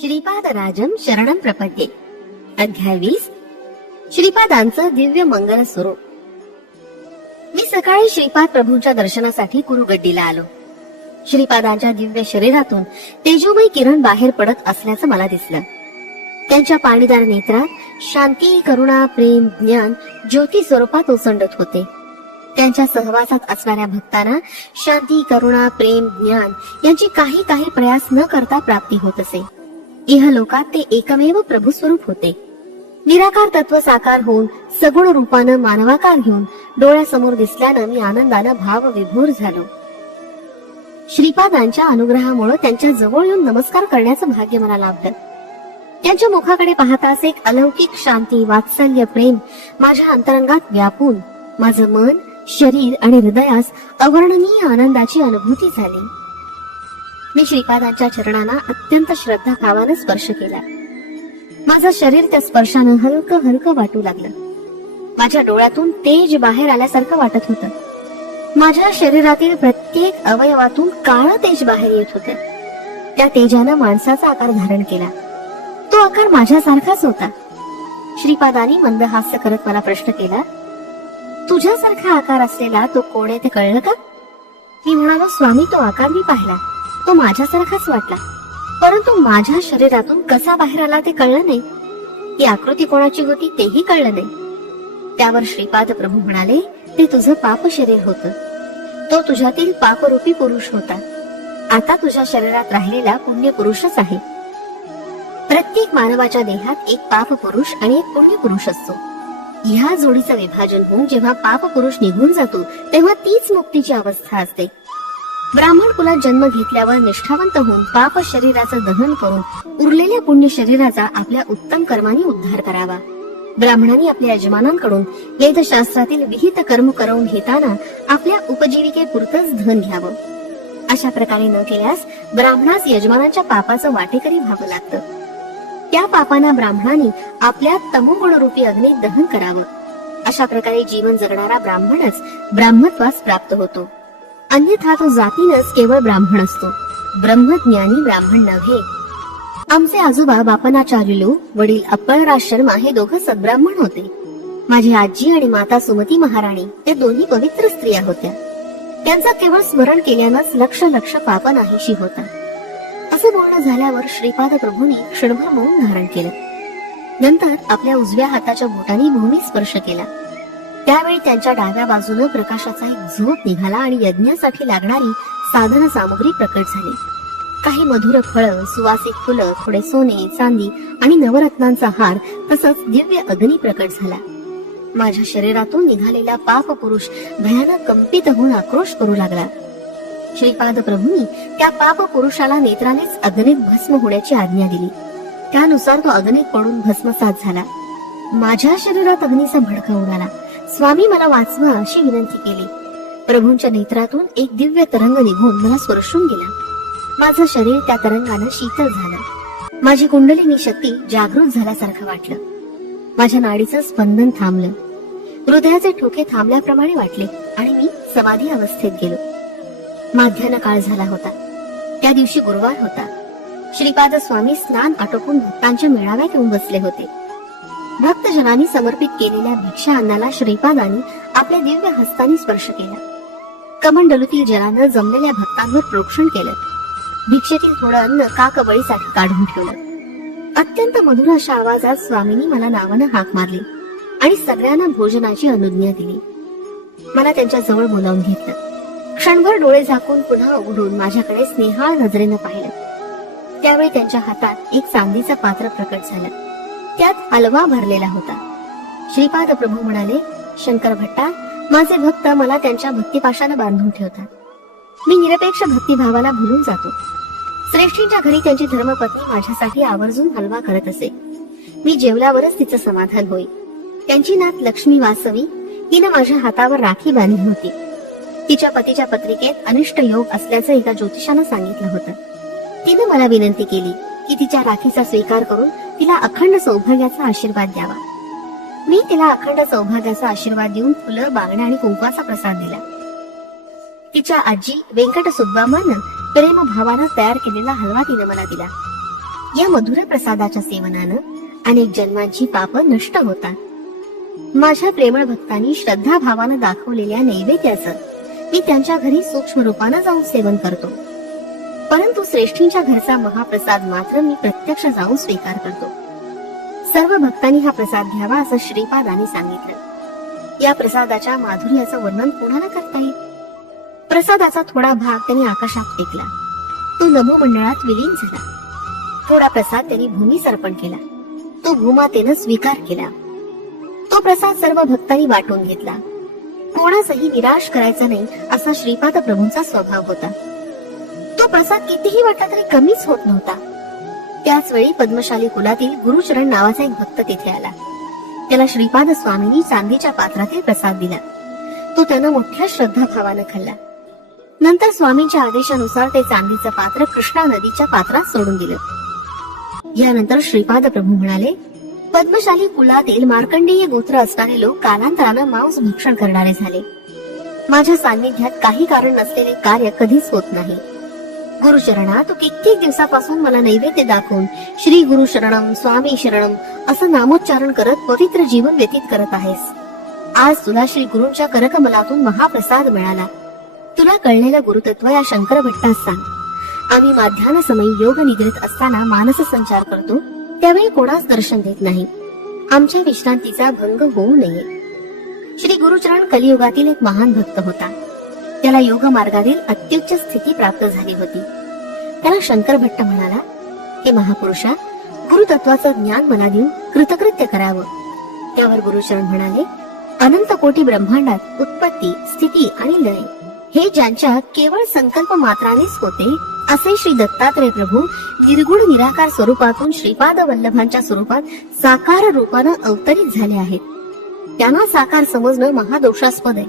श्रीपाद राजम शरणम प्रपद्ये. अध्याय 20. श्रीपादांचं दिव्य मंगल स्वरूप. मी सकाळी श्रीपाद प्रभूंच्या दर्शनासाठी कुरुगड्डीला आलो. श्रीपादांच्या दिव्य शरीरातून तेजोमय किरण बाहेर पडत असल्याचं मला दिसलं. त्यांच्या पाणीदार नेत्रात शांती, करुणा, प्रेम, ज्ञान ज्योती स्वरूपात ओसंडत होते. त्यांच्या सहवासात असणाऱ्या भक्तांना शांती, करुणा, प्रेम, ज्ञान यांची काही प्रयास न करता प्राप्ती होत असे. इहलोकात ते एकमेव प्रभू स्वरूप होते. निराकार तत्व साकार होऊन सगुण रूपानं मानवाकार घेऊन डोळ्यासमोर दिसल्यानं मी आनंदानं भावविभोर झालो. श्रीपादांच्या अनुग्रहामुळे त्यांच्या जवळ येऊन नमस्कार करण्याचं भाग्य मला लाभलं. त्यांच्या मुखाकडे पाहताच एक अलौकिक शांती, वात्सल्य, प्रेम माझ्या अंतरंगात व्यापून माझं मन, शरीर आणि हृदयास अवर्णनीय आनंदाची अनुभूती झाली. मी श्रीपादांच्या चरणांना अत्यंत श्रद्धा भावानं स्पर्श केला. माझं शरीर त्या स्पर्शानं हलकं हलकं वाटू लागलं. माझ्या डोळ्यातून तेज बाहेर आल्यासारखं वाटत होतं. माझ्या शरीरातील प्रत्येक अवयवातून काळं तेज बाहेर येत होतं. त्या तेजानं माणसाचा आकार धारण केला. तो आकार माझ्यासारखाच होता. श्रीपादांनी मंद हास्य करत मला प्रश्न केला, तुझ्यासारखा आकार असलेला तो कोण आहे ते कळलं का? मी म्हणालो, स्वामी, तो आकार मी पाहिला. तो माझ्यासारखाच वाटला, परंतु माझ्या शरीरातून कसा बाहेर आला ते कळलं नाही. ती आकृती कोणाची होती तेही कळलं नाही. त्यावर श्रीपाद प्रभू म्हणाले, ते तुझं पाप शरीर होतं. तो तुझ्यातील पापरूपी पुरुष होता. आता तुझ्या शरीरात राहिलेला पुण्य पुरुषच आहे. प्रत्येक मानवाच्या देहात एक पाप पुरुष आणि एक पुण्य पुरुष असतो. ह्या जोडीचं विभाजन होऊन जेव्हा पाप पुरुष निघून जातो तेव्हा तीच मुक्तीची अवस्था असते. ब्राह्मण कुलात जन्म घेतल्यावर निष्ठावंत होऊन पाप शरीराचं दहन करून उरलेल्या पुण्य शरीराचा आपल्या उत्तम कर्मांनी उद्धार करावा. ब्राह्मणांनी आपल्या यजमानांकडून वेदशास्त्रातील विहित कर्म करून घेताना आपल्या उपजीविकेपुरतच धन घ्यावं. अशा प्रकारे न केल्यास ब्राह्मणास यजमानांच्या पापाचं वाटेकरी व्हावं लागतं. त्या पापांना ब्राह्मणांनी आपल्या तमोगुण रूपी अग्नीत दहन करावं. अशा प्रकारे जीवन जगणारा ब्राह्मणच ब्राह्मत्वास प्राप्त होतो. अन्यथा तो जातीनच केवळ ब्राह्मण असतो, ब्रह्मज्ञानी ब्राह्मण नव्हे. आमचे आजोबा बापनाचार्युलू, वडील अप्पळराज शर्मा हे दोघं सद्ब्राह्मण होते. माझी आजी आणि माता सुमती महाराणी त्या दोन्ही पवित्र स्त्रिया होत्या. त्यांचं केवळ स्मरण केल्यानंच लक्ष लक्ष पाप नाहीशी होता. असं बोलणं झाल्यावर श्रीपाद प्रभूंनी क्षणभर मौन धारण केलं. नंतर आपल्या उजव्या हाताच्या बोटांनी भूमी स्पर्श केला. त्यावेळी त्यांच्या डाव्या बाजूने प्रकाशाचा एक झोत निघाला आणि यज्ञासाठी लागणारी साधन सामग्री प्रकट झाली. काही मधुर फळं, सुवासिक फुलं, थोडे सोने, चांदी आणि नवरत्नांचा हार तसंच दिव्य अग्नी प्रकट झाला. माझ्या शरीरातून निघालेला पाप पुरुष भयानक कंपित होऊन आक्रोश करू लागला. श्रीपाद प्रभूंनी त्या पाप पुरुषाला नेत्रानेच अग्नीत भस्म होण्याची आज्ञा दिली. त्यानुसार तो अग्नीत पडून भस्मसात झाला. माझ्या शरीरात अग्नीचा भडका उडाला. स्वामी, मला वाचवा अशी विनंती केली. प्रभूंच्या नेत्रातून एक दिव्य तरंग निघून मला स्पर्शून गेला. माझं शरीर त्या तरंगानं शीतल झालं. माझी कुंडलिनी शक्ती जागृत झाल्यासारखं वाटलं. माझ्या नाडीचं स्पंदन थांबलं. हृदयाचे ठोके थांबल्याप्रमाणे वाटले आणि मी समाधी अवस्थेत गेलो. माध्यान्ह काळ झाला होता. त्या दिवशी गुरुवार होता. श्रीपाद स्वामी स्नान आटोपून भक्तांच्या मेळाव्यात येऊन बसले होते. भक्तजनांनी समर्पित केलेल्या भिक्षा अन्नाला श्रीपादांनी आपल्या दिव्य हस्तांनी स्पर्श केला. कमंडलूतील जलानं जमलेल्या भक्तांवर प्रोक्षण केलं. भिक्षेतील थोडं अन्न काकबळीसाठी काढून ठेवलं. अत्यंत मधुर अशा आवाजात स्वामींनी मला नावानं हाक मारली आणि सगळ्यांना भोजनाची अनुज्ञा दिली. मला त्यांच्या जवळ बोलावून घेतलं. क्षणभर डोळे झाकून पुन्हा उघडून माझ्याकडे स्नेहाळ नजरेनं पाहिलं. त्यावेळी त्यांच्या हातात एक चांदीचं पात्र प्रकट झालं. त्यात हलवा भरलेला होता. श्रीपाद प्रभू म्हणाले, शंकर भट्टा, माझे भक्त मला त्यांच्या भक्तिपाशानं बांधून ठेवतात. मी निरपेक्ष भक्तिभावाला भुलून जातो. श्रेष्ठींच्या घरी त्यांची धर्मपत्नी माझ्यासाठी आवर्जून हलवा करत असे. मी जेवल्यावरच तिचं समाधान होई. त्यांची नात लक्ष्मी वासवी तिनं माझ्या हातावर राखी बांधली होती. तिच्या पतीच्या पत्रिकेत अनिष्ट योग असल्याचं एका ज्योतिषानं सांगितलं होतं. तिनं मला विनंती केली की तिच्या राखीचा स्वीकार करून तिला अखंड सौभाग्याचा आशीर्वाद द्यावा. मी तिला अखंड सौभाग्याचा आशीर्वाद देऊन फुलं, बांगड्या आणि कुंकवाचा प्रसाद दिला. तिच्या आजी व्यंकट सुब्बामानं प्रेम भावानं तयार केलेला हलवा तिने मला दिला. या मधुर प्रसादाच्या सेवनानं अनेक जन्मांची पाप नष्ट होतात. माझ्या प्रेमळ भक्तांनी श्रद्धा भावानं दाखवलेल्या नैवेद्याचं मी त्यांच्या घरी सूक्ष्म रूपानं जाऊन सेवन करतो. परंतु श्रेष्ठींच्या घरचा महाप्रसाद मात्र मी प्रत्यक्ष जाऊन स्वीकार करतो. सर्व भक्तांनी हा प्रसाद घ्यावा असं श्रीपादांनी सांगितलं. या प्रसादाच्या माधुर्याचं वर्णन कोणाला करता येईल. प्रसादाचा थोडा भाग त्यांनी आकाशात फेकला. तो नभोमंडळात विलीन झाला. थोडा प्रसाद त्यांनी भूमीस अर्पण केला. तो भूमातेनं स्वीकार केला. तो प्रसाद सर्व भक्तांनी वाटून घेतला. कोणासही निराश करायचा नाही असा श्रीपाद प्रभूंचा स्वभाव होता. तो प्रसाद कितीही वाटला तरी कमीच होत नव्हता. त्याच वेळी पद्मशाली कुलातील गुरुचरण नावाचा एक भक्त तिथे आला. त्याला श्रीपाद स्वामींनी चांदीच्या पात्रातील प्रसाद दिला. तो त्यानं मोठ्या श्रद्धाभावानं खाल्ला. नंतर स्वामींच्या आदेशानुसार ते चांदीचं पात्र कृष्णा नदीच्या पात्रात सोडून दिलं. यानंतर श्रीपाद प्रभू म्हणाले, पद्मशाली कुलातील मार्कंडेय गोत्र असणारे लोक कालांतरानं मांस भक्षण करणारे झाले. माझ्या सान्निध्यात काही कारण नसलेले कार्य कधीच होत नाही. गुरुचरणा, तू कित्येक दिवसापासून मला नैवेद्य दाखवून श्री गुरु शरणम, स्वामी शरणम असं नामोच्चारण करत पवित्र जीवन व्यतीत करत आहेस. आज तुला श्री गुरूंच्या करकमलातून महाप्रसाद मिळाला. तुला कळलेलं गुरुतत्व या शंकर भट्टास सांग. आम्ही माध्यान्ह समयी योग निद्रेत असताना मानस संचार करतो, त्यावेळी कोणास दर्शन देत नाही. आमच्या विश्रांतीचा भंग होऊ नये. श्री गुरुचरण कलियुगातील एक महान भक्त होता. त्याला योग मार्गातील अत्युच्च स्थिती प्राप्त झाली होती. त्याला शंकर भट्ट म्हणाला, हे महापुरुषा, गुरुतत्वाचं ज्ञान मला देऊन कृतकृत्य करावं. त्यावर गुरुचरण म्हणाले, अनंत कोटी ब्रह्मांडात उत्पत्ती, स्थिती आणि लय हे ज्यांच्या केवळ संकल्प मात्रानेच होते, असे श्री दत्तात्रय प्रभू निर्गुण निराकार स्वरूपातून श्रीपाद वल्लभांच्या स्वरूपात साकार रूपानं अवतरित झाले आहेत. त्यांना साकार समजणं महादोषास्पद आहे.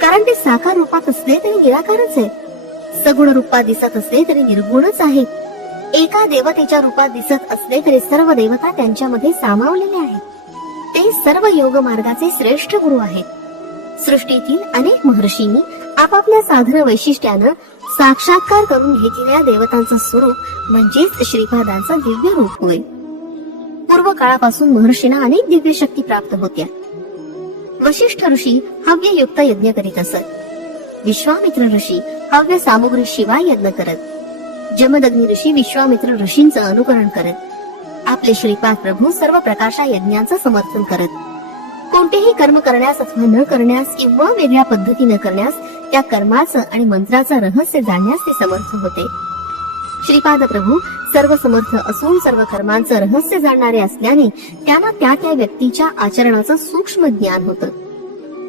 कारण ते साकार रूपात असले तरी निराकारच आहे. सगुण रूपात दिसत असले तरी निर्गुणच आहेत. एका देवतेच्या रूपात दिसत असले तरी सर्व देवता त्यांच्यामध्ये सामावलेले आहेत. ते सर्व योग मार्गाचे श्रेष्ठ गुरु आहेत. सृष्टीतील अनेक महर्षींनी आपापल्या साधन वैशिष्ट्यानं साक्षात्कार करून घेतलेल्या देवतांचं स्वरूप म्हणजेच श्रीपादांचं दिव्य रूप होय. पूर्व काळापासून महर्षींना अनेक दिव्य शक्ती प्राप्त होत्या. वशिष्ठ ऋषी हव्ययुक्त यज्ञ करीत असत. विश्वामित्र ऋषी हव्य सामुग्री शिवाय यज्ञ करत. जमदग्नी ऋषी विश्वामित्र ऋषींचं अनुकरण करत. आपले श्रीपाद प्रभू सर्व प्रकारच्या यज्ञांचं समर्थन करत. कोणतेही कर्म करण्यास अथवा न करण्यास किंवा वेगळ्या पद्धतीने करण्यास त्या कर्माचं आणि मंत्राचं रहस्य जाणण्यास ते समर्थ होते. श्रीपाद प्रभू सर्व समर्थ असून सर्व कर्मांचं रहस्य जाणणारे असल्याने त्यांना त्या त्या व्यक्तीच्या आचरणाचं सूक्ष्म ज्ञान होतं.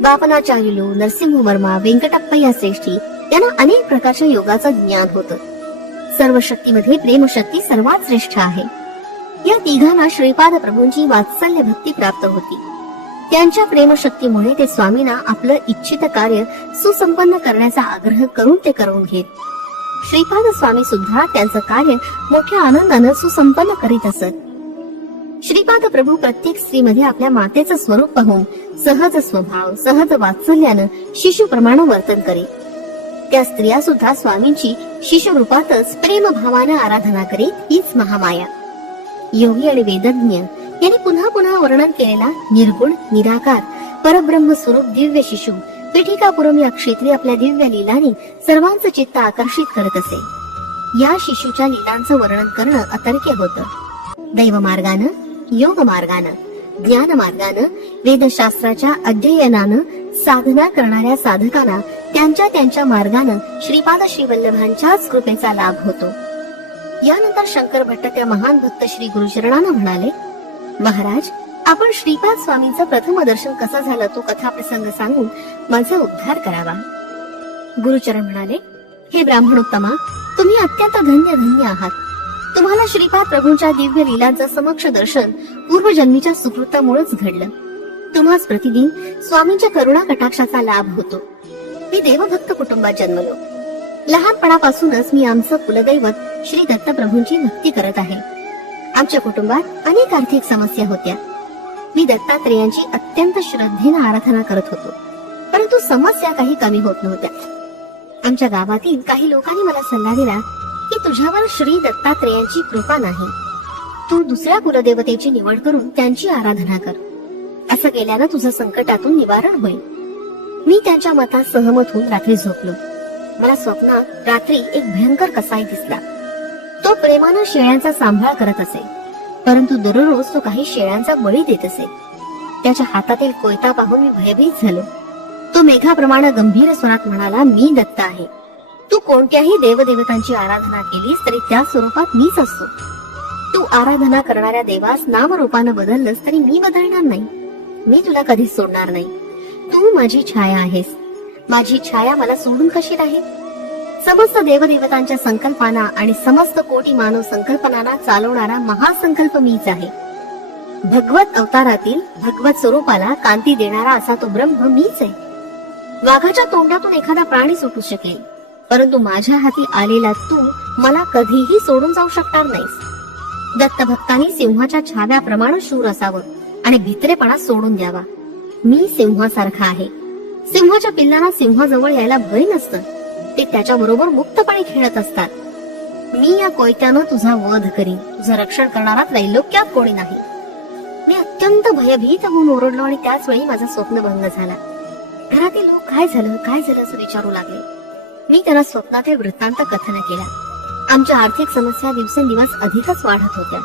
बापनाचार्युलू, नरसिंह वर्मा, व्यंकटप्पय्या श्रेष्ठी यांना अनेक प्रकारच्या योगाचं ज्ञान होतं. सर्व शक्तीमध्ये प्रेमशक्ती सर्वात श्रेष्ठ आहे. या तिघांना श्रीपाद प्रभूंची वात्सल्य भक्ती प्राप्त होती. त्यांच्या प्रेमशक्तीमुळे ते स्वामींना आपलं इच्छित कार्य सुसंपन्न करण्याचा आग्रह करून ते करून घेत. श्रीपाद स्वामी सुद्धा त्यांचं कार्य मोठ्या आनंदानं सुसंपन्न करीत असत. श्रीपाद प्रभू प्रत्येक स्त्रीमध्ये आपल्या मातेचं स्वरूप पाहून सहज स्वभाव, सहज वात्सल्यानं शिशुप्रमाणे वर्तन करीत. त्या स्त्रिया सुद्धा स्वामींची शिशुरूपातच प्रेमभावानं आराधना करीत. हीच महामाया. योगी आणि वेदज्ञ यांनी पुन्हा पुन्हा वर्णन केलेला निर्गुण निराकार परब्रह्म स्वरूप दिव्य शिशु पीठिकापुरम या क्षेत्री आपल्या दिव्य लीलांनी सर्वांचं चित्त आकर्षित करत असे. या शिशूच्या लीलांचं वर्णन करणं अतर्क्य होतं. दैव मार्गानं, योग मार्गानं, ज्ञान मार्गानं, वेदशास्त्राच्या अध्ययनानं साधना करणाऱ्या साधकांना त्यांच्या त्यांच्या मार्गानं श्रीपाद श्रीवल्लभांच्याच कृपेचा लाभ होतो. यानंतर शंकर भट्ट त्या महान भक्त श्री गुरुचरणांना म्हणाले, महाराज, आपण श्रीपाद स्वामींचं प्रथम दर्शन कसं झालं तो कथा प्रसंग सांगून माझा उद्धार करावा. गुरुचरण म्हणाले, हे ब्राह्मणोत्तमा, तुम्ही अत्यंत धन्य धन्य आहात. तुम्हाला श्रीपाद प्रभूंच्या दिव्य लीलांचं समक्ष दर्शन पूर्वजन्मीच्या सुकृतामुळेच घडलं. तुम्हाच प्रतिदिन स्वामींच्या करुणा कटाक्षाचा लाभ होतो. मी देवभक्त कुटुंबात जन्मलो. लहानपणापासूनच मी आमचं कुलदैवत श्री दत्त प्रभूंची भक्ती करत आहे. आमच्या कुटुंबात अनेक आर्थिक समस्या होत्या. मी दत्तात्रेयांची अत्यंत श्रद्धेने आराधना करत होतो, परंतु समस्या काही कमी होत नव्हत्या. आमच्या गावातील काही लोकांनी मला सल्ला दिला की तुझ्यावर श्री दत्तात्रेयांची कृपा नाही, तू दुसऱ्या कुलदेवतेची निवड करून त्यांची आराधना कर. असं केल्यानं तुझं संकटातून निवारण होईल. मी त्यांच्या मतात सहमत होऊन रात्री झोपलो. मला स्वप्नात रात्री एक भयंकर कसाई दिसला. तो प्रेमानं शेळ्यांचा सांभाळ करत असे, परंतु दररोज तो काही शेळ्यांचा बळी देत असे. त्याच्या हातातील कोयता पाहून मी भयभीत झालो. तो मेघाप्रमाणे गंभीर स्वरात म्हणाला, मी दत्त आहे. तू कोणत्याही देवदेवतांची आराधना केलीस तरी त्या स्वरूपात मीच असतो. तू आराधना करणाऱ्या देवास नामरूपानं बदललंस तरी मी बदलणार नाही. मी तुला कधीच सोडणार नाही. तू माझी छाया आहेस. माझी छाया मला सोडून कशी राहील? समस्त देवदेवतांच्या संकल्पना आणि समस्त कोटी मानव संकल्पनांना चालवणारा महासंकल्प मीच आहे. भगवत अवतारातील भगवत स्वरूपाला कांती देणारा असा तो ब्रह्म मीच आहे. वाघाच्या तोंडातून एखादा प्राणी सुटू शकेल, परंतु माझ्या हाती आलेला तू मला कधीही सोडून जाऊ शकणार नाहीस. दत्त भक्तांनी सिंहाच्या छाव्याप्रमाणे शूर असावं आणि भित्रेपणा सोडून द्यावा. मी सिंहासारखा आहे. सिंहाच्या पिल्लांना सिंहाजवळ यायला भय नसतं. ते त्याच्या बरोबर मुक्तपणे खेळत असतात. मी या कोयत्यानं तुझा वध करीन. तुझं रक्षण करणारा त्रैलोक्यात कोणी नाही. मी अत्यंत भयभीत होऊन ओरडलो आणि त्याच वेळी माझा स्वप्नभंग झाला. घरातील लोक काय झालं असं विचारू लागले. मी त्यांना स्वप्नातील वृत्तांत कथन केला. आमच्या आर्थिक समस्या दिवसेंदिवस अधिकच वाढत होत्या.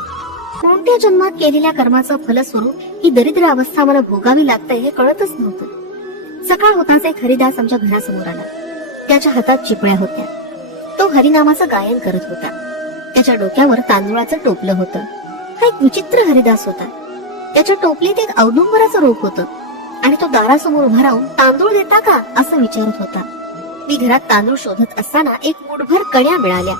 कोणत्या जन्मात केलेल्या कर्माचं फलस्वरूप ही दरिद्र अवस्था मला भोगावी लागते हे कळतच नव्हतं. सकाळ होताच एक हरिदास आमच्या घरासमोर आला. त्याच्या हातात चिपळ्या होत्या. तो हरिनामाचं गायन करत होता. त्याच्या डोक्यावर तांदुळाचं टोपलं होतं. हा एक विचित्र हरिदास होता. त्याच्या टोपलीत एक औदुंबराचं रोप होतं आणि तो दारासमोर उभा राहून तांदूळ देता का असं विचारत होता. मी घरात तांदूळ शोधत असताना एक मुठभर कण्या मिळाल्या.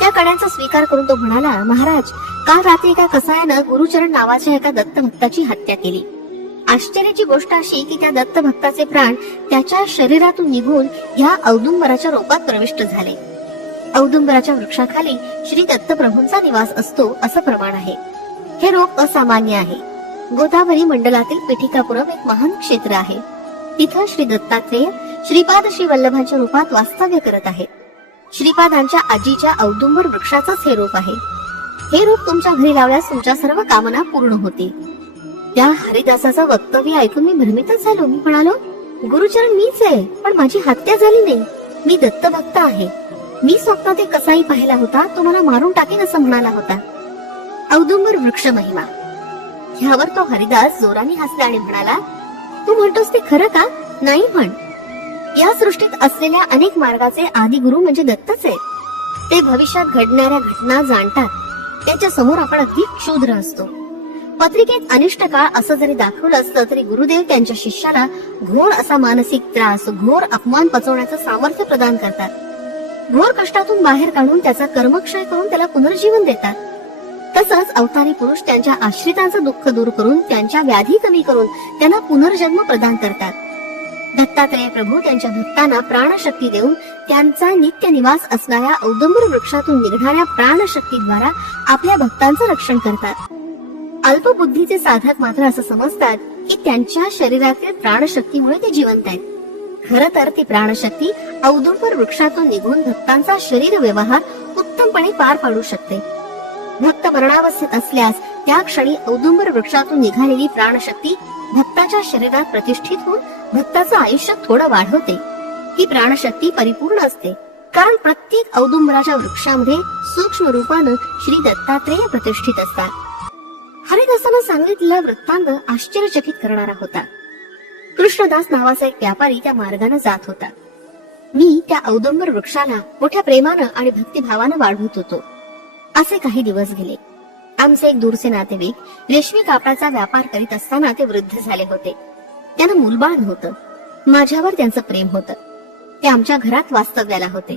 त्या कण्यांचा स्वीकार करून तो म्हणाला, महाराज, काल रात्री एका कसायानं गुरुचरण नावाच्या एका दत्तभक्ताची हत्या केली. आश्चर्याची गोष्ट अशी की त्या दत्तभक्ताचे प्राण त्याच्या शरीरातून निघून ह्या औदुंबराच्या रोपात प्रविष्ट झाले. औदुंबराच्या वृक्षाखाली श्री दत्तप्रभूंचा निवास असतो असं प्रमाण आहे. हे रोप असामान्य आहे. गोदावरी मंडलातील पिठिकापुरम एक महान क्षेत्र आहे. तिथं श्री दत्तात्रेय श्रीपाद श्री वल्लभांच्या रूपात वास्तव्य करत आहे. श्रीपादांच्या आजीच्या औदुंबर वृक्षाचंच हे रोप आहे. हे रोप तुमच्या घरी लावल्यास तुमच्या सर्व कामना पूर्ण होतील. त्या हरिदासाचं वक्तव्य ऐकून मी भ्रमितच झालो. मी म्हणालो, गुरुचरण मीच आहे, पण माझी हत्या झाली नाही. मी दत्तभक्त आहे. मी स्वप्नात एक कसाई पाहिला होता. तो मला मारून टाकेन असं म्हणाला होता. औदुंबर वृक्ष महिमा. ह्यावर तो हरिदास जोराने हसला आणि म्हणाला, तू म्हणतोस ते खरं का? नाही म्हण. या सृष्टीत असलेल्या अनेक मार्गाचे आदी गुरु म्हणजे दत्तच आहे. ते भविष्यात घडणाऱ्या घटना जाणतात. त्याच्या समोर आपण अगदी क्षुद्र असतो. पत्रिकेत अनिष्ट काळ असं जरी दाखवलं असतं तरी गुरुदेव त्यांच्या शिष्याला घोर असा मानसिक त्रास, घोर अपमान पचवण्याचं सामर्थ्य प्रदान करतात. घोर कष्टातून बाहेर काढून त्याचा कर्मक्षय करून त्याला पुनर्जीवन देतात. तसंच अवतारी पुरुष त्यांच्या आश्रितांचं दुःख दूर करून त्यांच्या व्याधी कमी करून त्यांना पुनर्जन्म प्रदान करतात. दत्तात्रेय प्रभू त्यांच्या भक्तांना प्राणशक्ती देऊन त्यांचा नित्य निवास असणाऱ्या औदुंबर वृक्षातून निघणाऱ्या प्राणशक्तीद्वारा आपल्या भक्तांचं रक्षण करतात. अल्पबुद्धीचे साधक मात्र असं समजतात की त्यांच्या शरीरातील प्राणशक्तीमुळे ते जिवंत आहेत. खरं तर ती प्राणशक्ती औदुंबर वृक्षातून निघून भक्तांचा शरीर व्यवहार उत्तमपणे पार पाडू शकते. भक्त मरणावस्थेत असल्यास त्या क्षणी औदुंबर वृक्षातून निघालेली प्राणशक्ती भक्ताच्या शरीरात प्रतिष्ठित होऊन भक्ताचं आयुष्य थोडं वाढवते. ही प्राणशक्ती परिपूर्ण असते, कारण प्रत्येक औदुंबराच्या वृक्षामध्ये सूक्ष्म रूपानं श्री दत्तात्रेय प्रतिष्ठित असतात. हरिदासानं सांगितलेला वृत्तांत आश्चर्यचकित करणारा होता. कृष्णदास नावाचा एक व्यापारी त्या मार्गाने जात होता. मी त्या औदुंबर वृक्षाला मोठ्या प्रेमानं आणि भक्तिभावानं वाढवत होतो. असे काही दिवस गेले. आमचे एक दूरचे नातेवाईक रेशमी कापडाचा व्यापार करीत असताना ते वृद्ध झाले होते. त्यांना मूलबाळ नव्हतं. माझ्यावर त्यांचं प्रेम होतं. ते आमच्या घरात वास्तव्याला होते.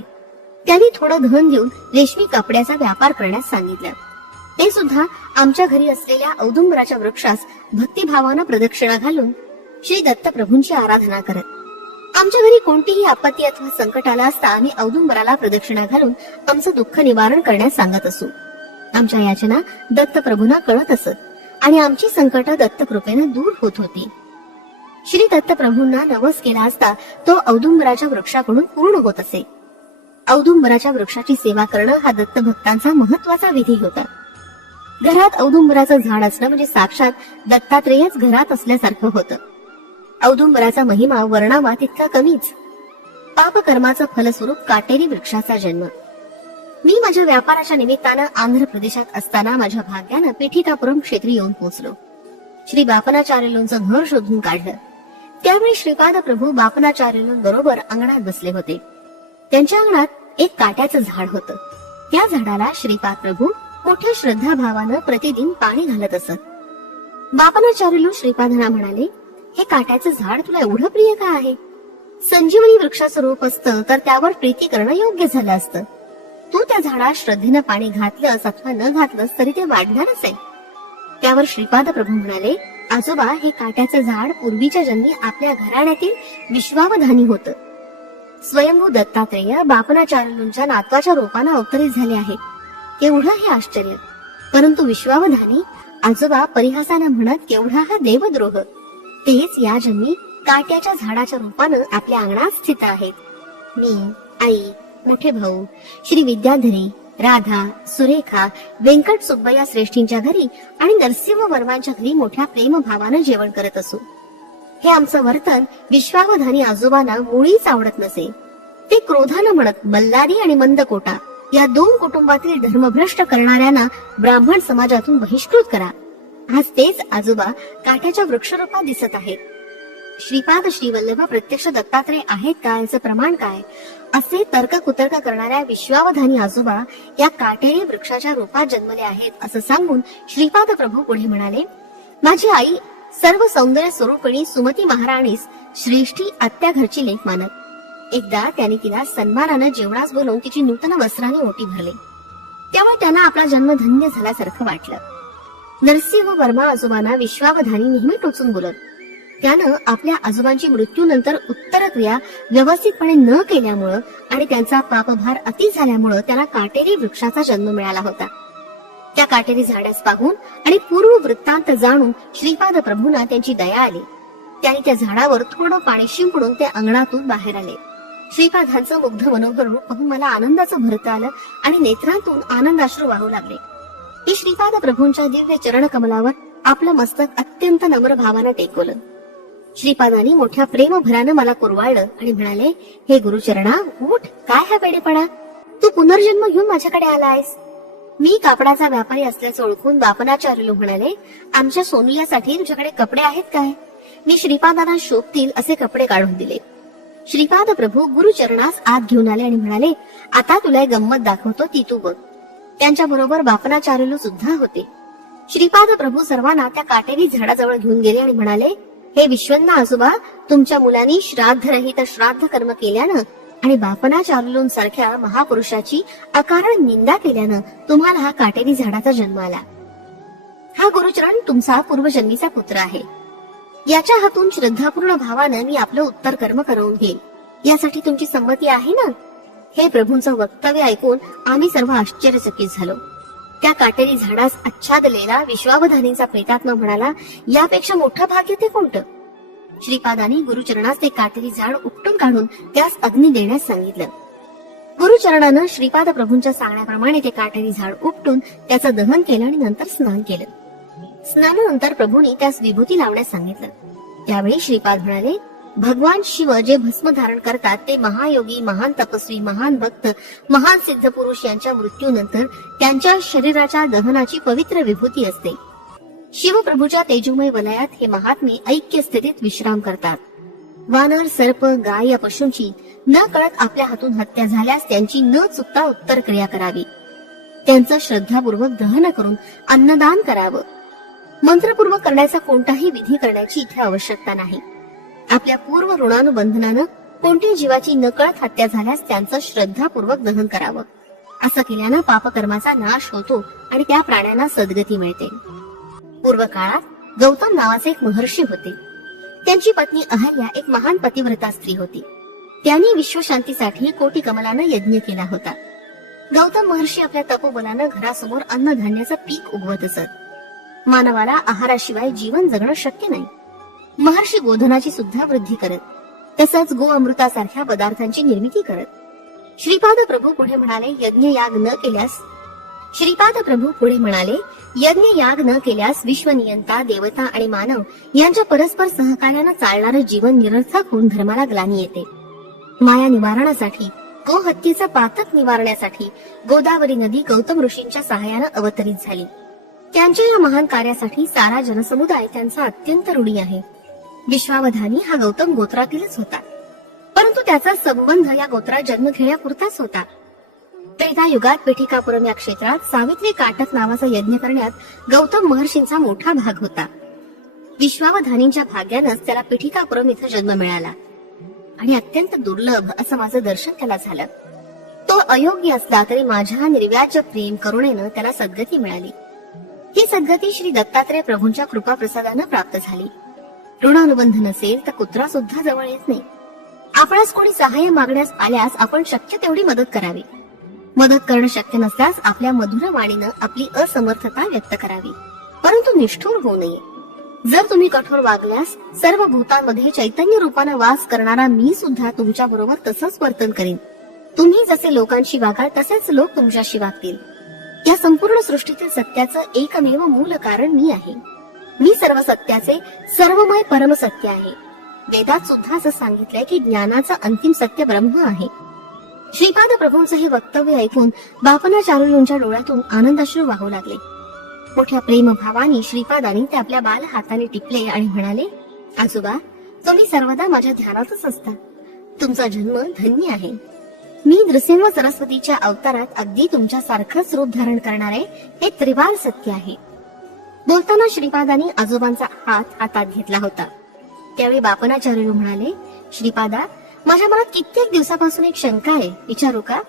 त्यांनी थोडं धन देऊन रेशमी कपड्याचा व्यापार करण्यास सांगितलं. ते सुद्धा आमच्या घरी असलेल्या औदुंबराच्या वृक्षास भक्तिभावानं प्रदक्षिणा घालून श्री दत्तप्रभूंची आराधना करत. आमच्या घरी कोणतीही आपत्ती अथवा संकट आला असता आम्ही औदुंबराला प्रदक्षिणा घालून आमचं दुःख निवारण करण्यास सांगत असू. आमच्या याचना दत्तप्रभूंना कळत असत आणि आमची संकट दत्तकृपेने दूर होत होती. श्री दत्तप्रभूंना नवस केला असता तो औदुंबराच्या वृक्षाकडून पूर्ण होत असे. औदुंबराच्या वृक्षाची सेवा करणं हा दत्तभक्तांचा महत्वाचा विधी होता. घरात औदुंबराचं झाड असणं म्हणजे साक्षात दत्तात्रेयच घरात असल्यासारखं होतं. औदुंबराचा महिमा वर्णावा तितका कमीच. पापकर्माचं फलस्वरूप काटेरी वृक्षाचा जन्म. मी माझ्या व्यापाराच्या निमित्तानं आंध्र प्रदेशात असताना माझ्या भाग्यानं पिठिकापुरम क्षेत्री येऊन पोहोचलो. श्री बापनाचार्युलूंचं घर शोधून काढलं. त्यावेळी श्रीपाद प्रभू बापनाचार्युलूंबरोबर अंगणात बसले होते. त्यांच्या अंगणात एक काट्याचं झाड होतं. त्या झाडाला श्रीपाद प्रभू मोठ्या श्रद्धाभावानं प्रतिदिन पाणी घालत असत. बापनाचार्युलू श्रीपादांना म्हणाले, हे काट्याचं झाड तुला एवढं प्रिय का आहे? संजीवनी वृक्षाचं रूप असतं तर त्यावर प्रीती करणं योग्य झालं असतं. तू त्या झाडात श्रद्धेनं पाणी घातलंस अथवा न घातलंस तरी ते वाढणारच आहे. त्यावर श्रीपाद प्रभू म्हणाले, आजोबा, हे काट्याचं झाड पूर्वीच्या जन्मी आपल्या घराण्यातील विश्वावधानी होतं. स्वयंभू दत्तात्रेय बापनाचार्युलूंच्या नातवाच्या रूपानं अवतरित झाले आहेत. केवढं हे आश्चर्य! परंतु विश्वावधानी आजोबा परिहासानं म्हणत, केवढा हा देवद्रोह! तेच या जन्मी काट्याच्या झाडाच्या रूपानं आपल्या अंगणात स्थित आहेत. मी, आई, मोठे भाऊ, श्री विद्याधरी, राधा, सुरेखा, व्यंकट सुब्बय्या श्रेष्ठींच्या घरी आणि नरसिंह वर्मांच्या घरी मोठ्या प्रेमभावानं जेवण करत असू. हे आमचं वर्तन विश्वावधानी आजोबांना मुळीच आवडत नसे. ते क्रोधानं म्हणत, बल्लारी आणि मंदकोटा या दोन कुटुंबातील धर्मभ्रष्ट करणाऱ्यांना ब्राह्मण समाजातून बहिष्कृत करा. आज तेच आजोबा काट्याच्या वृक्षरूपात दिसत आहेत. श्रीपाद श्रीवल्लभ प्रत्यक्ष दत्तात्रेय आहेत का याचं प्रमाण काय? असे तर्क कुतर्क करणाऱ्या विश्वावधानी आजोबा या काटेरी वृक्षाच्या रूपात जन्मले आहेत असं सांगून श्रीपाद प्रभू पुढे म्हणाले, माझी आई सर्व सौंदर्य स्वरूपिणी सुमती महाराणीस श्रेष्ठी आत्या घरची लेक मानत. एकदा त्यांनी तिला सन्मानानं जेवणास बोलवून तिची नूतन वस्त्राने ओटी भरले. त्यामुळे त्यांना आपला जन्म धन्य झाल्यासारखं वाटलं. नरसिंह वर्मा आजोबांना विश्वावधानी नेहमी टोचून बोलत. त्यानं आपल्या आजोबांची मृत्यूनंतर उत्तरक्रिया व्यवस्थितपणे न केल्यामुळं आणि त्यांचा पापभार अति झाल्यामुळं त्याला काटेरी वृक्षाचा जन्म मिळाला होता. त्या काटेरी झाडास पाहून आणि पूर्व वृत्तांत जाणून श्रीपाद प्रभूंना त्यांची दया आली. त्यांनी त्या झाडावर थोडं पाणी शिंपडून त्या अंगणातून बाहेर आले. श्रीपादांचं मुग्ध मनोहर रूप पाहून मला आनंदाचं भरत आलं आणि नेत्रांतून आनंदाश्रू वाहू लागले. मी श्रीपाद प्रभूंच्या दिव्य चरण कमलावर आपलं मस्तक अत्यंत नम्र भावानं टेकवलं. श्रीपादांनी मोठ्या प्रेमभरानं मला कुरवाळलं आणि म्हणाले, हे गुरुचरणा, उठ, काय हा वेडेपणा! तू पुनर्जन्म घेऊन माझ्याकडे आला आहेस. मी कापडाचा व्यापारी असल्याचं ओळखून बापनाचार्युलू म्हणाले, आमच्या सोनियासाठी तुझ्याकडे कपडे आहेत काय? मी श्रीपादांना शोभतील असे कपडे काढून दिले. श्रीपाद प्रभू गुरुचरणास आत घेऊन आले आणि म्हणाले, आता तुला एक गंमत दाखवतो, ती तू बघ. त्यांच्या बरोबर बापनाचार्युलू सुद्धा होते. श्रीपाद प्रभू सर्वांना त्या काटेरी झाडाजवळ घेऊन गेले आणि म्हणाले, हे विश्वन्ना आजोबा, तुमच्या मुलांनी श्राद्धरहित श्राद्ध कर्म केल्यानं आणि बापनाचार्युलूंसारख्या महापुरुषाची अकारण निंदा केल्यानं तुम्हाला हा काटेरी झाडाचा जन्म आला. हा गुरुचरण तुमचा पूर्वजन्मीचा पुत्र आहे. याच्या हातून श्रद्धापूर्ण भावानं मी आपलं उत्तर कर्म करवून घेईल. यासाठी तुमची संमती आहे ना? हे प्रभूंचं वक्तव्य ऐकून आम्ही सर्व आश्चर्यचकित झालो. त्या काटेरी झाडास आच्छादलेला विश्वावधानीचा प्रेतात्मा म्हणाला, यापेक्षा मोठं भाग्य ते कोणतं? श्रीपादांनी गुरुचरणास ते काटेरी झाड उपटून काढून त्यास अग्नी देण्यास सांगितलं. गुरुचरणानं श्रीपाद प्रभूंच्या सांगण्याप्रमाणे ते काटेरी झाड उपटून त्याचं दहन केलं आणि नंतर स्नान केलं. स्नानानंतर प्रभूंनी त्यास विभूती लावण्यास सांगितलं. त्यावेळी श्रीपाद म्हणाले, भगवान शिव जे भस्म धारण करतात ते महायोगी, महान तपस्वी, महान भक्त, महान सिद्ध पुरुष यांच्या मृत्यूनंतर त्यांच्या शरीराच्या दहनाची पवित्र विभूती असते. शिवप्रभूच्या तेजोमय वलयात हे महात्मे ऐक्य स्थितीत विश्राम करतात. वानर, सर्प, गाय या पशूंची न कळत आपल्या हातून हत्या झाल्यास त्यांची न चुकता उत्तर क्रिया करावी. त्यांचं श्रद्धापूर्वक दहन करून अन्नदान करावं. मंत्रपूर्वक करण्याचा कोणताही विधी करण्याची इथे आवश्यकता नाही. आपल्या पूर्व ऋणानुबंधनानं कोणत्याही जीवाची नकळत हत्या झाल्यास त्यांचं श्रद्धापूर्वक दहन करावं. असं केल्यानं पापकर्माचा नाश होतो आणि त्या प्राण्यांना सद्गती मिळते. पूर्व काळात गौतम नावाचे एक महर्षी होते. त्यांची पत्नी अहल्या एक महान पतिव्रता स्त्री होती. त्यांनी विश्वशांतीसाठी कोटी कमलानं यज्ञ केला होता. गौतम महर्षी आपल्या तपोबलानं घरासमोर अन्नधान्याचं पीक उगवत असत. मानवाला आहाराशिवाय जीवन जगणं शक्य नाही. महर्षी गोधनाची सुद्धा वृद्धी करत, तसंच गो अमृतासारख्या पदार्थांची निर्मिती करत. श्रीपाद प्रभू पुढे म्हणाले, यज्ञ याग न केल्यास विश्वनियंता देवता आणि मानव यांच्या परस्पर सहकार्यानं चालणारं जीवन निरर्थक होऊन धर्माला ग्लानी येते. माया निवारणासाठी, गोहत्येचं पातक निवारण्यासाठी गोदावरी नदी गौतम ऋषींच्या सहाय्यानं अवतरित झाली. त्यांच्या या महान कार्यासाठी सारा जनसमुदाय त्यांचा अत्यंत ऋणी आहे. विश्वावधानी हा गौतम गोत्रातीलच होता, परंतु त्याचा संबंध या गोत्रात जन्म घेण्यापुरताच होता. त्रेतायुगात पेठिकापुरम या क्षेत्रात सावित्री काटक नावाचा यज्ञ करण्यात गौतम महर्षींचा मोठा भाग होता. विश्वावधानींच्या भाग्यानंच त्याला पेठिकापुरम इथं जन्म मिळाला आणि अत्यंत दुर्लभ असं माझं दर्शन त्याला झालं. तो अयोग्य असला तरी माझ्या निर्व्याज प्रेम करुणेनं त्याला सद्गती मिळाली. ही सद्गती श्री दत्तात्रय प्रभूंच्या कृपा प्रसादानं प्राप्त झाली. ऋणानुबंध नसेल तर कुत्रा सुद्धा जवळ येत नाही. आपणास कोणी सहाय्य मागण्यास आल्यास आपण शक्य तेवढी मदत करावी. मदत करणं शक्य नसल्यास आपल्या मधुर वाणीनं आपली असमर्थता व्यक्त करावी, परंतु निष्ठुर होऊ नये. जर तुम्ही कठोर वागल्यास सर्व भूतांमध्ये चैतन्य रूपानं वास करणारा मी सुद्धा तुमच्या बरोबर तसंच वर्तन करीन. तुम्ही जसे लोकांशी वागाल तसेच लोक तुमच्याशी वागतील. या संपूर्ण सृष्टीतील सत्याचं एकमेव मूल कारण मी आहे. मी सर्व सत्याचे सर्वमय परमसत्य आहे. वेदात सुद्धा असं सांगितलंय की ज्ञानाचं अंतिम सत्य ब्रह्म आहे. श्रीपाद प्रभूंचं हे वक्तव्य ऐकून बापनाचार्यूंच्या डोळ्यातून आनंदाश्रू वाहू लागले. मोठ्या प्रेमभावाने श्रीपादांनी ते आपल्या बाल हाताने टिपले आणि म्हणाले, आजोबा, तुम्ही सर्वदा माझ्या ध्यानातच असता. तुमचा जन्म धन्य आहे. मी नृसिंह सरस्वतीच्या अवतारात अगदी तुमच्या सारखंच रूप धारण करणारे हे त्रिवाल सत्य आहे. बोलताना श्रीपादांनी आजोबांचा हात हातात घेतला होता. त्यावेळी बापनाचार्य म्हणाले, श्रीपादा, माझ्या मनात कित्येक दिवसापासून एक शंका आहे, विचारू का?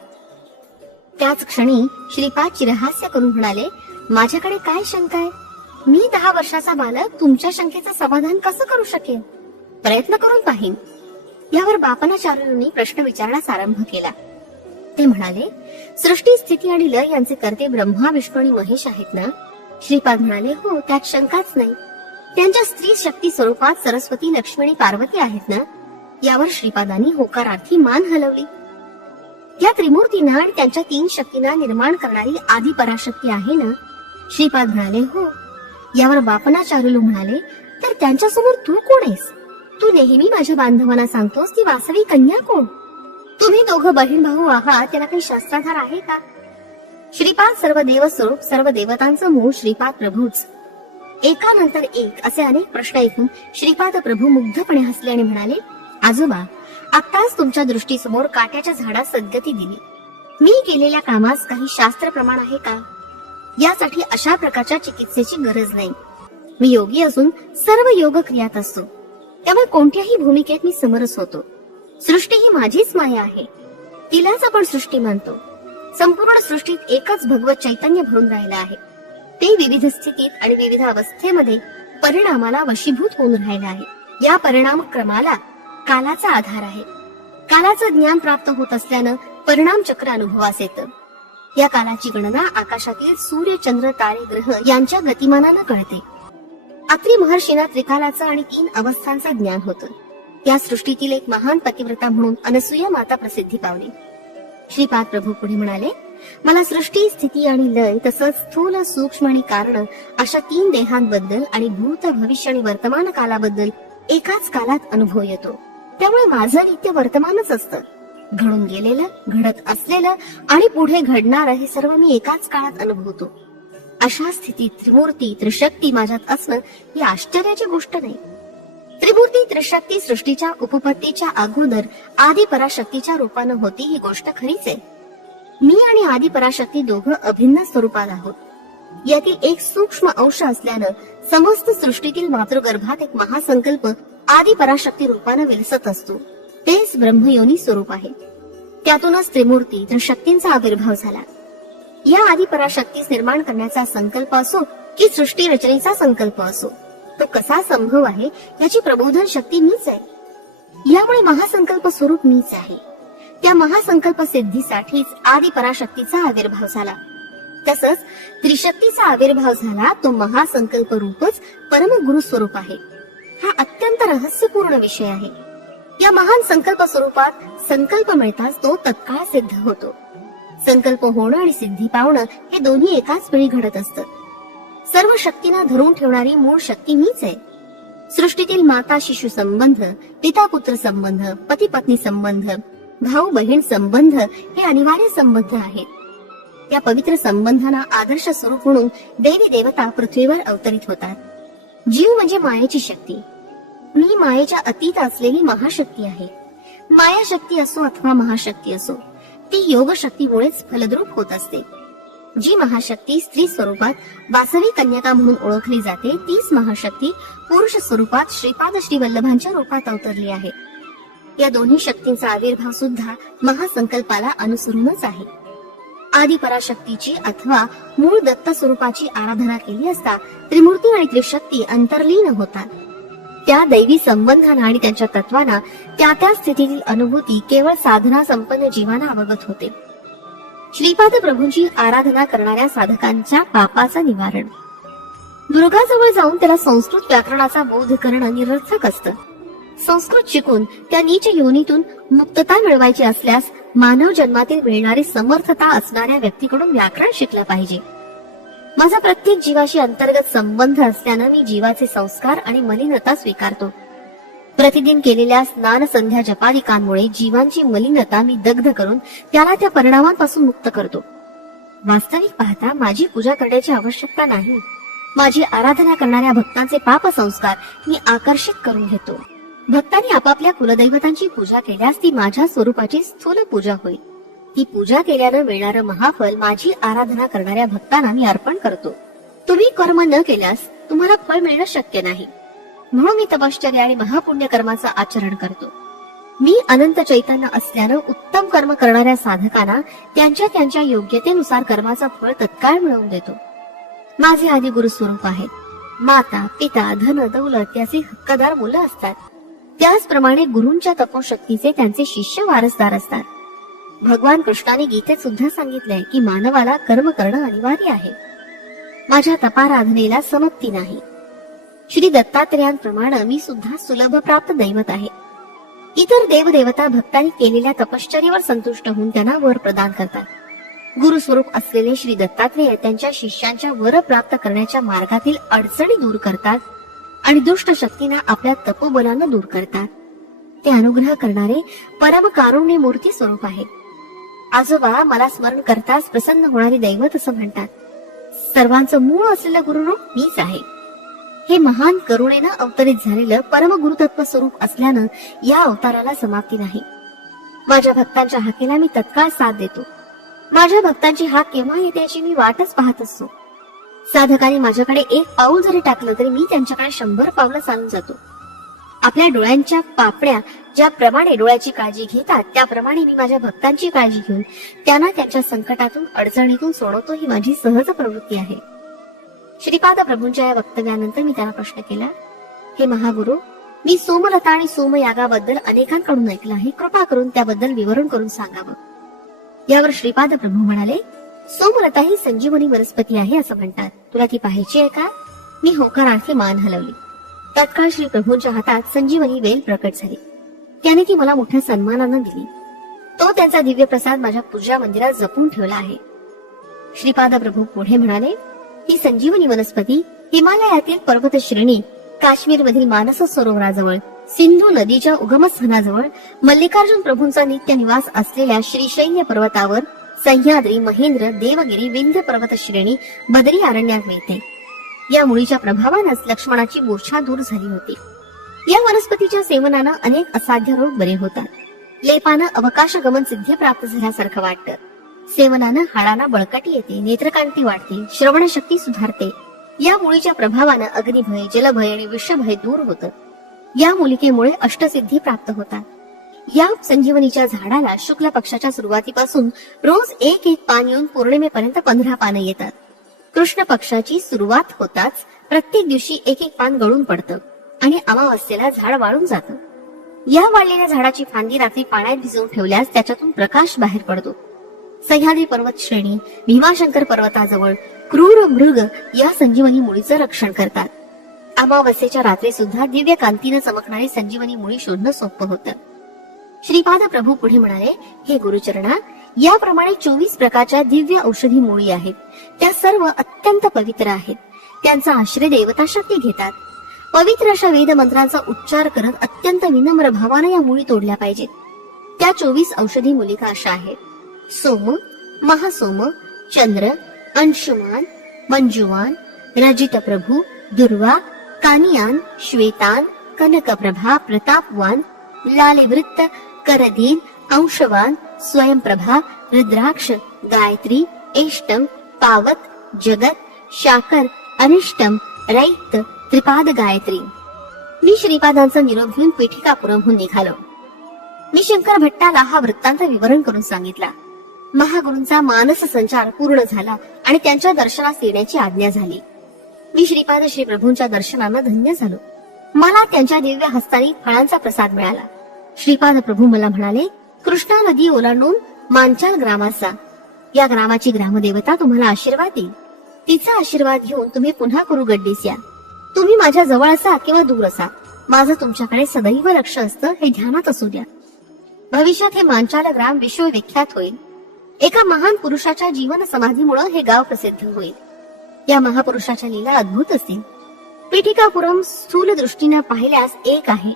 त्याच क्षणी श्रीपाद चिरहास्य करून म्हणाले, माझ्याकडे काय शंका आहे? मी 10 वर्षाचा बालक तुमच्या शंकेचं समाधान कसं करू शकेन? प्रयत्न करून पाहीन. यावर बापनाचार्यांनी प्रश्न विचारण्यास आरंभ केला. ते म्हणाले, सृष्टी, स्थिती आणि लय यांचे कर्ते ब्रह्मा, विष्णू आणि महेश आहेत ना? श्रीपाद म्हणाले, हो, त्यात शंकाच नाही. त्यांच्या स्त्री शक्ती स्वरूपात सरस्वती, लक्ष्मी आणि पार्वती आहेत ना? यावर श्रीपादांनी होकारार्थी मान हलवली. या त्रिमूर्तींना आणि त्यांच्या 3 शक्तींना निर्माण करणारी आदी पराशक्ती आहे ना? श्रीपाद म्हणाले, हो. यावर बापनाचार्य म्हणाले, तर त्यांच्यासमोर तू कोण आहेस? तू नेहमी माझ्या बांधवांना सांगतोस ती वासवी कन्या कोण? तुम्ही दोघं बहीण भाऊ आहात, त्याला काही शास्त्राधार आहे का? श्रीपाद सर्व देव स्वरूप, सर्व देवतांचं मूळ श्रीपाद प्रभूच. एकानंतर एक असे अनेक प्रश्न ऐकून श्रीपाद प्रभू मुग्धपणे हसले आणि म्हणाले, आजोबा, आत्ताच तुमच्या दृष्टीसमोर काट्याच्या झाडास सद्गती दिली. मी केलेल्या कामास काही शास्त्र प्रमाण आहे का? यासाठी अशा प्रकारच्या चिकित्सेची गरज नाही. मी योगी असून सर्व योग क्रियात असतो, त्यामुळे कोणत्याही भूमिकेत मी समरस होतो. सृष्टी ही माझीच माया आहे, तिलाच आपण सृष्टी मानतो. संपूर्ण सृष्टीत एकच भगवत चैतन्य भरून राहिलं आहे. ते विविध स्थितीत आणि विविध अवस्थेमध्ये परिणामाला वशीभूत होऊन राहिलं आहे. या परिणाम क्रमाला कालाचा आधार आहे. कालाचं ज्ञान प्राप्त होत असल्यानं परिणाम चक्र अनुभवास येतं. या कालाची गणना आकाशातील सूर्य, चंद्र, तारे, ग्रह यांच्या गतिमानानं कळते. अत्रि महर्षींना त्रिकालाचं आणि 3 अवस्थांचं ज्ञान होतं. या सृष्टीतील एक महान पतिव्रता म्हणून अनसूया माता प्रसिद्धी पावली. श्रीपाद प्रभू पुढे म्हणाले, मला सृष्टी, स्थिती आणि लय तसंच स्थूल, सूक्ष्म आणि कारण अशा 3 देहांबद्दल आणि भूत, भविष्य आणि वर्तमान कालाबद्दल एकाच कालात अनुभव येतो. त्यामुळे माझं नित्य वर्तमानच असतं. घडून गेलेलं, घडत असलेलं आणि पुढे घडणार हे सर्व मी एकाच काळात अनुभवतो. अशा स्थितीत त्रिमूर्ती, त्रिशक्ती माझ्यात असणं ही आश्चर्याची गोष्ट नाही. त्रिमूर्ती, त्रिशक्ती सृष्टीच्या उपपत्तीच्या अगोदर आदी पराशक्तीच्या रूपानं होती ही गोष्ट खरीच आहे. मी आणि आदी पराशक्ती दोघं अभिन्न स्वरूपात आहोत. यातील एक सूक्ष्म अंश असल्यानं समस्त सृष्टीतील मातृगर्भात एक महासंकल्प आदी पराशक्ती रूपानं विलसत असतो. तेच ब्रह्मयोनी स्वरूप आहे. त्यातूनच त्रिमूर्ती, त्रिशक्तींचा आविर्भाव झाला. या आदी पराशक्तीस निर्माण करण्याचा संकल्प असो की सृष्टी रचनेचा संकल्प असो, तो कसा संभव आहे याची प्रबोधन शक्ती मीच आहे. यामुळे महासंकल्प स्वरूप मीच आहे. त्या महासंकल्प सिद्धीसाठीच आदी पराशक्तीचा आविर्भाव झाला. तसंच त्रिशक्तीचा आविर्भाव झाला तो महासंकल्प रूपच परमगुरु स्वरूप आहे. हा अत्यंत रहस्यपूर्ण विषय आहे. या महान संकल्प स्वरूपात संकल्प मिळताच तो तत्काळ सिद्ध होतो. संकल्प होणं आणि सिद्धी पावणं हे दोन्ही एकाच वेळी घडत असतं. सर्व शक्तींना धरून ठेवणारी मूळ शक्ती मीच आहे. सृष्टीतील माता शिशु संबंध, पिता पुत्र संबंध, पती पत्नी संबंध, भाऊ बहीण संबंध हे अनिवार्य संबंध आहेत. या पवित्र संबंधांना आदर्श स्वरूप म्हणून देवी देवता पृथ्वीवर अवतरित होतात. जीव म्हणजे मायेची शक्ती. मी मायेच्या अतीत असलेली महाशक्ती आहे. माया शक्ती असो अथवा महाशक्ती असो, ती योग शक्तीमुळेच फलद्रूप होत असते. जी महाशक्ती स्त्री स्वरूपात वासवी कन्यका म्हणून ओळखली जाते, तीच महाशक्ती पुरुष स्वरूपात श्रीपाद श्री वल्लभांच्या रूपात अवतरली आहे. या दोन्ही शक्तींचा आविर्भाव सुद्धा महासंकल्पाला अनुसरूनच आहे. आदी पराशक्तीची अथवा मूळ दत्त स्वरूपाची आराधना केली असता त्रिमूर्ती आणि त्रिशक्ती अंतर्लीन होतात. त्या दैवी संबंधांना आणि त्यांच्या तत्वांना त्या त्या स्थितीतील अनुभूती केवळ साधना संपन्न जीवांना अवगत होते. श्रीपाद प्रभूंची आराधना करणाऱ्या साधकांच्या पापाचं निवारण. दुर्गाजवळ जाऊन त्याला संस्कृत व्याकरणाचा बोध करणं निरर्थक असतं. संस्कृत शिकून त्या नीच योनीतून मुक्तता मिळवायची असल्यास मानव जन्मातील मिळणारी समर्थता असणाऱ्या व्यक्तीकडून व्याकरण शिकलं पाहिजे. माझा प्रत्येक जीवाशी अंतर्गत संबंध असल्यानं मी जीवाचे संस्कार आणि मलिनता स्वीकारतो. प्रतिदिन केलेल्या स्नान संध्या जपादिकांमुळे जीवांची मलिनता मी दग्ध करून त्याला त्या परिणामांपासून मुक्त करतो. वास्तविक पाहता माझी पूजा करण्याची आवश्यकता नाही. माझी आराधना करणाऱ्या भक्तांचे पाप संस्कार मी आकर्षित करून घेतो. भक्तांनी आपापल्या कुलदैवतांची पूजा केल्यास ती माझ्या स्वरूपाची स्थूल पूजा होईल. ती पूजा केल्यानं मिळणारं महाफल माझी आराधना करणाऱ्या भक्तांना मी अर्पण करतो. तुम्ही कर्म न केल्यास तुम्हाला फळ मिळणं शक्य नाही. म्हणून मी तपश्चर्या आणि महापुण्य कर्माचं आचरण करतो. मी अनंत चैतन्य असल्यानं उत्तम कर्म करणाऱ्या साधकांना त्यांच्या त्यांच्या योग्यतेनुसार कर्माचं फळ तत्काळ मिळवून देतो. माझे आदी गुरु स्वरूप आहेत. माता पिता धन दौलत याचे हक्कदार मुलं असतात. त्याचप्रमाणे गुरूंच्या तपोशक्तीचे त्यांचे शिष्य वारसदार असतात. भगवान कृष्णाने गीतेत सुद्धा सांगितलंय की मानवाला कर्म करणं अनिवार्य आहे. माझ्या तपाराधनेला समाप्ती नाही. श्री दत्तात्रेयांप्रमाणे मी सुद्धा सुलभ प्राप्त दैवत आहे. इतर देवदेवता भक्तांनी केलेल्या तपश्चर्येवर संतुष्ट होऊन त्यांना वर प्रदान करतात. गुरु स्वरूप असलेले श्री दत्तात्रेय त्यांच्या शिष्यांच्या वर प्राप्त करण्याच्या मार्गातील अडचणी दूर करतात आणि दुष्ट शक्तींना आपल्या तपोबलानं दूर करतात. ते अनुग्रह करणारे परम कारुण्य मूर्ती स्वरूप आहे. आजोबा मला स्मरण करताच प्रसन्न होणारे दैवत असं म्हणतात. सर्वांचं मूळ असलेलं गुरुरूप मीच आहे. हे महान करुणेनं अवतरित झालेलं परम गुरुतत्व स्वरूप असल्यानं या अवताराला समाप्ती नाही. माझ्या भक्तांच्या हाकेला मी तत्काळ साथ देतो. माझ्या भक्तांची हाक केव्हा येते याची मी वाटच पाहत असतो. साधकाने माझ्याकडे एक पाऊल जरी टाकलं तरी मी त्यांच्याकडे 100 पावलं चालून जातो. आपल्या डोळ्यांच्या पापड्या ज्याप्रमाणे डोळ्याची काळजी घेतात त्याप्रमाणे मी माझ्या भक्तांची काळजी घेऊन त्यांना त्यांच्या संकटातून अडचणीतून सोडवतो. ही माझी सहज प्रवृत्ती आहे. श्रीपाद प्रभूंच्या या वक्तव्यानंतर मी त्यांना प्रश्न केला, हे महागुरु, मी सोमलता आणि सोमयागाबद्दल अनेकांकडून ऐकलं आहे. कृपा करून त्याबद्दल विवरण करून सांगावं. यावर श्रीपाद प्रभू म्हणाले, सोमलता ही संजीवनी वनस्पती आहे असं म्हणतात. तुला ती पाहायची आहे का? मी होकारार्थी मान हलवली. तत्काळ श्री प्रभूंच्या हातात संजीवनी वेल प्रकट झाली. त्याने ती मला मोठ्या सन्मानानं दिली. तो त्यांचा दिव्य प्रसाद माझ्या पूजा मंदिरात जपून ठेवला आहे. श्रीपाद प्रभू पुढे म्हणाले, ही संजीवनी वनस्पती हिमालयातील पर्वत श्रेणी, काश्मीर मधील मानस सरोवराजवळ, सिंधू नदीच्या उगमस्थानाजवळ, मल्लिकार्जुन प्रभूंचा नित्य निवास असलेल्या श्रीशैल्य पर्वतावर, सह्याद्री, महेंद्र, देवगिरी, विंध्य पर्वत श्रेणी, बदरी अरण्यात मिळते. या मुळीच्या प्रभावानंच लक्ष्मणाची मूर्छा दूर झाली होती. या वनस्पतीच्या सेवनानं अनेक असाध्य रोग बरे होतात. लेपानं अवकाश गमन सिद्धी प्राप्त झाल्यासारखं वाटतं. सेवनानं हाडांना बळकटी येते, नेत्रकांती वाढते, श्रवणशक्ती सुधारते. या मुळीच्या प्रभावानं अग्निभय, जलभय आणि विषभय दूर होतं. या मूलिकेमुळे अष्टसिद्धी प्राप्त होतात. या संजीवनीच्या झाडाला शुक्ल पक्षाच्या सुरुवातीपासून रोज एक पान येऊन पौर्णिमेपर्यंत 15 पानं येतात. कृष्ण पक्षाची सुरुवात होताच प्रत्येक दिवशी एक पान गळून पडतं आणि अमावस्येला झाड वाळून जातं. या वाळलेल्या झाडाची फांदी रात्री पाण्यात भिजवून ठेवल्यास त्याच्यातून प्रकाश बाहेर पडतो. सह्याद्री पर्वत श्रेणी, भीमाशंकर पर्वताजवळ क्रूर मृग या संजीवनी मुळीचं रक्षण करतात. अमावस्येच्या रात्री सुद्धा दिव्य कांतीनं चमकणारी संजीवनी मुळी शोधणं सोपं होतं. श्रीपाद प्रभू पुढे म्हणाले, हे गुरुचरणा, याप्रमाणे 24 प्रकारच्या दिव्य औषधी मुळी आहेत. त्या सर्व अत्यंत पवित्र आहेत. त्यांचा आश्रय देवता शक्ती घेतात. पवित्र अशा वेद मंत्रांचा उच्चार करत अत्यंत विनम्र भावाने या मुळी तोडल्या पाहिजेत. त्या 24 औषधी मूलिका अशा आहेत: सोम, महासोम, चंद्र, अंशुमान, मंजुवान, रजित प्रभू, दुर्वा, कानियान, श्वेतान, कनकप्रभा, प्रतापवान, लालिवृत्त, करधीन, अंशवान, स्वयंप्रभा, रुद्राक्ष, गायत्री, एष्टम, पावत, जगत, शाकर, अनिष्टम, रैत, त्रिपाद गायत्री. मी श्रीपादांचा निरोप घेऊन पीठिकापुरमहून निघालो. मी शंकर भट्टाला हा वृत्तांत विवरण करून सांगितला. महागुरूंचा मानस संचार पूर्ण झाला आणि त्यांच्या दर्शनास येण्याची आज्ञा झाली. मी श्रीपाद श्री प्रभूंच्या दर्शनानं धन्य झालो. मला त्यांच्या दिव्य हस्तानी फळांचा प्रसाद मिळाला. श्रीपाद प्रभू मला म्हणाले, कृष्णा नदी ओलांडून मांचाल ग्रामात जा. या ग्रामाची ग्रामदेवता तुम्हाला आशीर्वाद देईल. तिचा आशीर्वाद घेऊन तुम्ही पुन्हा कुरुगड्डीस या. तुम्ही माझ्या जवळ असा किंवा दूर असा, माझं तुमच्याकडे सदैव लक्ष असतं हे ध्यानात असू द्या. भविष्यात हे मांचाल ग्राम विश्वविख्यात होईल. एका महान पुरुषाच्या जीवन समाधीमुळे हे गाव प्रसिद्ध होईल. या महापुरुषाच्या लीला अद्भुत असतील. पीठिकापुरम स्थूल दृष्टीने पाहिल्यास एक आहे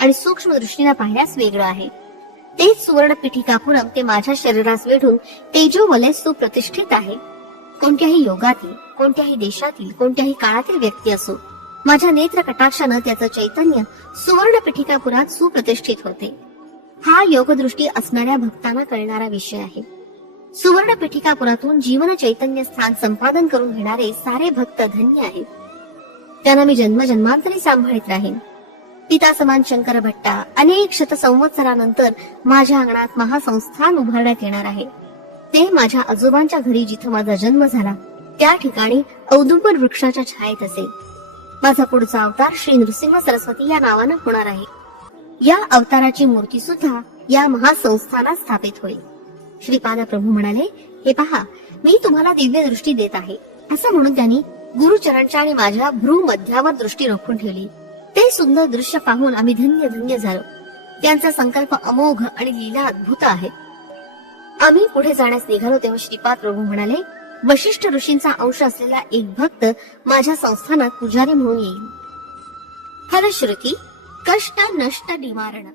आणि सूक्ष्म दृष्टीने पाहिल्यास वेगळं आहे. तेच सुवर्ण पीठिकापुरम ते माझ्या शरीरास वेढून तेजोमय सुप्रतिष्ठित आहे. कोणत्याही योगातील, कोणत्याही देशातील, कोणत्याही काळातील व्यक्ती असो, माझ्या नेत्र कटाक्षानं त्याचं चैतन्य सुवर्ण पीठिकापुरात सुप्रतिष्ठित होते. हा योगदृष्टी असणाऱ्या भक्तांना कळणारा विषय आहे. सुवर्ण पीठिकापुरातून जीवन चैतन्य स्थान संपादन करून घेणारे सारे भक्त धन्य आहेत. त्यांना मी जन्मजन्मांतरी सांभाळीत राहीन. पिता समान शंकर भट्टा अनेक शतसंवत्सरानंतर माझ्या अंगणात महासंस्थान उभारण्यात येणार आहे. ते माझ्या आजोबांच्या घरी जिथं माझा जन्म झाला त्या ठिकाणी औदुंबर वृक्षाच्या छायेत असेल. माझा पुढचा अवतार श्री नृसिंह सरस्वती या नावानं होणार आहे. या अवताराची मूर्ती सुद्धा या महासंस्थानात स्थापित होईल. श्रीपाद प्रभू म्हणाले, हे पहा, मी तुम्हाला दिव्य दृष्टी देत आहे. असं म्हणून त्यांनी गुरुचरणच्या आणि माझ्या भ्रू मध्यावर दृष्टी रोखून ठेवली. ते सुंदर दृश्य पाहून आम्ही धन्य धन्य झालो. त्यांचा संकल्प अमोघ आणि लीला अद्भुत आहे. आम्ही पुढे जाण्यास निघालो तेव्हा श्रीपाद प्रभू म्हणाले, वशिष्ठ ऋषींचा अंश असलेला एक भक्त माझ्या संस्थानात पुजारी म्हणून येईल. फलश्रुती कष्ट नष्ट निवारण.